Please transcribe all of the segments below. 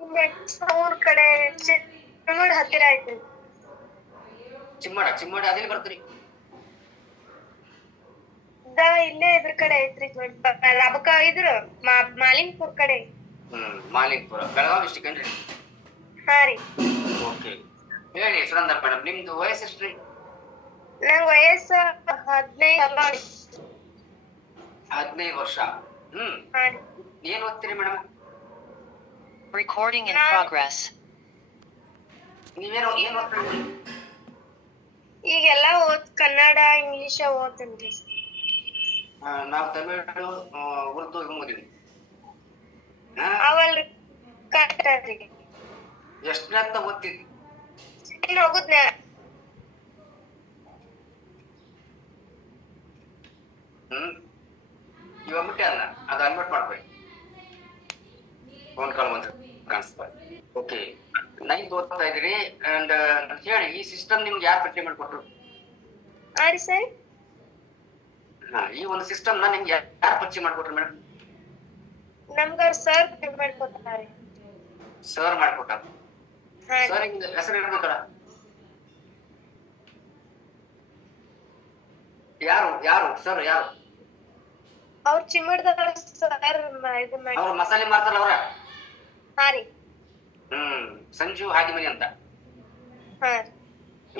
ಊರ್ ಕಡೆ ಚಿಮ್ಮಡ್ ಹತ್ತಿರ ಐತಿ. ಚಿಮ್ಮಡ ಅದೆಲ್ಲಿ ಬರ್ತೀರಿ? ಇಲ್ಲೇ ಇದ್ರ ಕಡೆ ಐತ್ರಿ ಲಬಕ ಇದ್ರ ಮಾಲಿಂಗ್ಪುರ್ ಕಡೆ. ಮಾಲಿಂಗ್ಪುರ, ಬೆಳಗಾವಿ ಡಿಸ್ಟಿಕ್ ಏನ್ರಿ? ಹಾ ರೀ. ಓಕೆ, ಹೇಳಿ ಸುನಂದರ್ ಮೇಡಮ್, ನಿಮ್ದು ವಯಸ್ಸು ಎಷ್ಟ್ರಿ? ನಂಗ್ ವಯಸ್ಸ 15. 15 ವರ್ಷ. ಹಾ ರೀ. ಏನ್ ಓದ್ತೀರಿ ಮೇಡಮ್? Recording in progress. ನೀವೇನು ಏನ್ ಓದ್ತೀರಿ? ಈಗೆಲ್ಲಾ ಕನ್ನಡ ಇಂಗ್ಲಿಷ್ ಓದ್ತೇನ್ರಿ. ನಾವು ತಮಿಳು, ಉರ್ದು ಓದಿದ್ವಿ. ಅವಲ್ರಿ ಕನ್ನಡ. ಎಷ್ಟನೇ ಅಂತ ಓದ್ತಿದ್ವಿ? ಇನ್ನು ಹೋಗುದ್ನ. ಇವಾಗ ಮುಟ್ಟೆ ಅಲ್ಲ, ಅದು ಅನ್ವರ್ಟ್ ಮಾಡ್ಕೊಳ್ಳಿ. ಫೋನ್ ಕಾಲ್ ಬಂದ್ರೆ ಕಾಣಿಸ್ತಾ. ಓಕೆ, 9th ಓದ್ತಾ ಇದ್ರಿ. ಅಂಡ್ ಹೇಳಿ, ಈ ಸಿಸ್ಟಮ್ ನಿಮ್ಗೆ ಯಾರು ಪರಿಚಯ ಮಾಡಿಕೊಟ್ರು? ಆರಿ ಸರ್, ಈ ಒಂದು ಸಿಸ್ಟಮ್ ನ ನಿಮ್ಗೆ ಯಾರು ಪರಿಚಯ ಮಾಡಿಕೊಟ್ರು ಮೇಡಮ್? ನಮ್ಗ ಸರ್ ಮಾಡ್ಕೊತಾರೆ. ಸರ್ ಮಾಡ್ಕೊಟ್ಟಾರ. ಸರ್ ಹೆಸರು ಇರ್ಬೇಕಲ್ಲ. ಯಾರು ಸರ್ ಯಾರು? ಅವ್ರ ಚಿಮ್ಮಡ್ದವ್ರ ಸರ್ ಇದು ಮಾಡಿ. ಅವ್ರು ಮಸಾಲೆ ಮಾರ್ತಾರಲ್ಲ ಅವ್ರ? ಹಾ ರೀ. ಸಂಜು ಹಾದಿಮನಿ ಅಂತ. ಹಾ,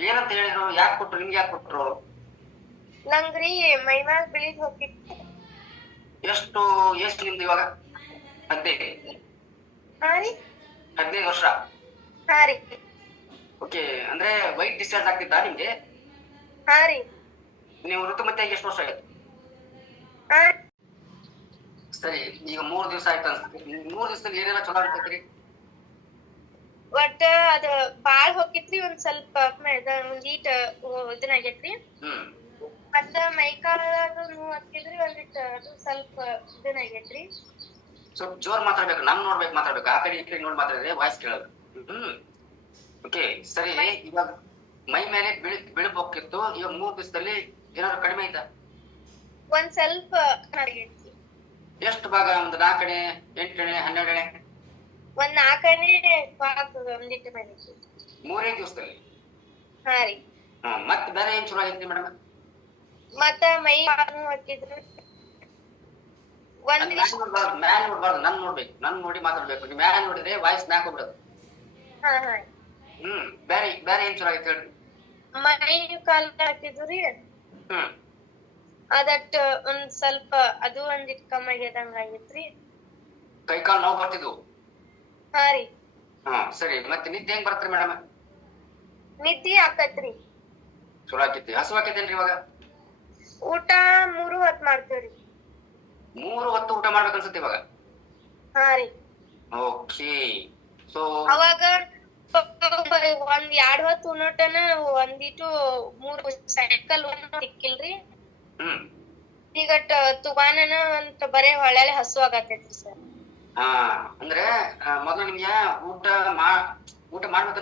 ಏನಂತ ಹೇಳಿದ್ರು? ಯಾಕೆ ಕೊಟ್ರು ನಿಮ್ಗೆ? ಯಾಕೆ ಕೊಟ್ರು? ನಂಗ್ರಿ ಮೈಮ್ಯಾಗ ಬಿಳಿದ್ ಹೋಗಿತ್ತು. ಎಷ್ಟು ನಿಮ್ದು ಇವಾಗ? 15. ಹಾ ರೀ. 15 ವರ್ಷ. ಹಾ ರೀ. ಓಕೆ, ಅಂದ್ರೆ ವೈಟ್ ಡಿಸ್ಚಾರ್ಜ್ ಆಗ್ತಿದ್ದ ನಿಮ್ಗೆ? ಹಾ ರೀ. ನೀವು ಋತುಮತಿ ಆಗಿ ಎಷ್ಟು ವರ್ಷ ಆಯ್ತು? ಹಾ. ಸರಿ, ಈಗ 3 ದಿವಸ ಆಯ್ತು ಅನ್ಸುತ್ತೆ. 3 ದಿವಸದಲ್ಲಿ ಏನೆಲ್ಲ ಚಲೋ ಆಗ್ತೈತ್ರಿ? ಒಟ್ಟ ಅದ ಬಾಳ್ ಹೋಗಿತ್ರಿ, ಒಂದ್ ಸ್ವಲ್ಪ ಒಂದೀಟ ಇದನ್ನ ಆಗೇತ್ರಿ. ಮತ್ತ ಮೈಕಾಲದು ನೋವು ಹತ್ತಿದ್ರಿ, ಒಂದಿಟ್ಟು ಅದು ಸ್ವಲ್ಪ ಇದನ್ನ ಆಗೇತ್ರಿ. ಸ್ವಲ್ಪ ಜೋರ್ ಮಾತಾಡ್ಬೇಕು, ನಮ್ ನೋಡ್ಬೇಕು, ಮಾತಾಡ್ಬೇಕು. ಆ ಕಡೆ ಈ ಕಡೆ ನೋಡಿ ಮಾತಾಡಿದ್ರೆ ವಾಯ್ಸ್ ಕೇಳೋದು. ಓಕೆ, ಸರಿ. ಇವಾಗ ಮೈ ಮೇಲೆ ಬಿಳುಪು ಹೋಗ್ತಿತ್ತು, ಇವಾಗ 3 ದಿವಸದಲ್ಲಿ ಏನಾದ್ರು ಕಡಿಮೆ ಆಯ್ತಾ? ಒಂದ್ ಸ್ವಲ್ಪ ಆಗೇತ್ರಿ. ಎಷ್ಟು ಭಾಗ? ಒಂದು 4 ಎಣೆ, 8 ಎಣೆ, 12 ಎಣೆ? ಒಂದ್ 4 ಎಣೆ ಒಂದಿಟ್ಟು ಮೇಲೆ. 3 ದಿವಸದಲ್ಲಿ? ಹಾ ರೀ. ಮತ್ತೆ ಬೇರೆ ಏನ್ ಚಲೋ ಆಗೈತಿ ಮೇಡಮ್? ಮತ್ತ ಮೈ ಹತ್ತಿದ್ರು. ಮ್ಯಾಲ್ ನೋಡ್ಬಾರ್ದು, ನನ್ ನೋಡ್ಬೇಕು. ನನ್ ನೋಡಿ ಮಾತಾಡ್ಬೇಕು. ನೀವು ಮ್ಯಾಲ್ ನೋಡಿದ್ರೆ ವಾಯ್ಸ್ ಮ್ಯಾಕ್ ಹೋಗ್ಬಿಡೋದು. ಬೇರೆ ಏನ್ ಚಲೋ ಆಗೈತಿ ಹೇಳ್ರಿ? ಮೈ ಕಾಲ ಹತ್ತಿದ್ರಿ, ಅದಟ್ ಒಂದ್ ಸ್ವಲ್ಪ ಅದು ಒಂದಿಟ್ ಕಮ್ಮಿ ಆಗ್ಯದಂಗ ಆಗೈತ್ರಿ. ಕೈ ಕಾಲು ನೋವು ಬರ್ತಿದ್ವು? ಹಾ ರೀ. ಸರಿ. ಮತ್ತೆ ನಿದ್ದೆ ಹೆಂಗ್ ಬರ್ತ್ರಿ ಮೇಡಮ್? ನಿದ್ದಿ ಆಕತ್ರಿ. ಚಲೋ ಆಕೈತಿ. ಹಸು ಆಕೈತೇನ್ರಿ ಇವಾಗ? ಊಟ 3 ಹೊತ್ತು ಮಾಡ್ತೇವ್ರಿ. 3 ಹೊತ್ತು ಊಟ ಮಾಡ್ಬೇಕು ಅನ್ಸುತ್ತೆ ಇವಾಗ? ಹಾ ರೀ. ಓಕೆ. ಸೊ ಅವಾಗ ಒಂದ್ 2 ಹೊತ್ತು ಉಣ್ಣೋಟನ ಒಂದಿಟ್ಟು 3 ಸೈಕಲ್ ಸಿಕ್ಕಿಲ್ರಿ. ಈಗ ತುಗಾನನ ಅಂತ ಬರೇ ಹೊಳ್ಳೆ ಹಸು ಆಗತೈತ್ರಿ ಸರ್. ಅಂದ್ರೆ ಮೊದಲು ನಿಮ್ಗೆ ಊಟ ಮಾಡ್ಬೇಕು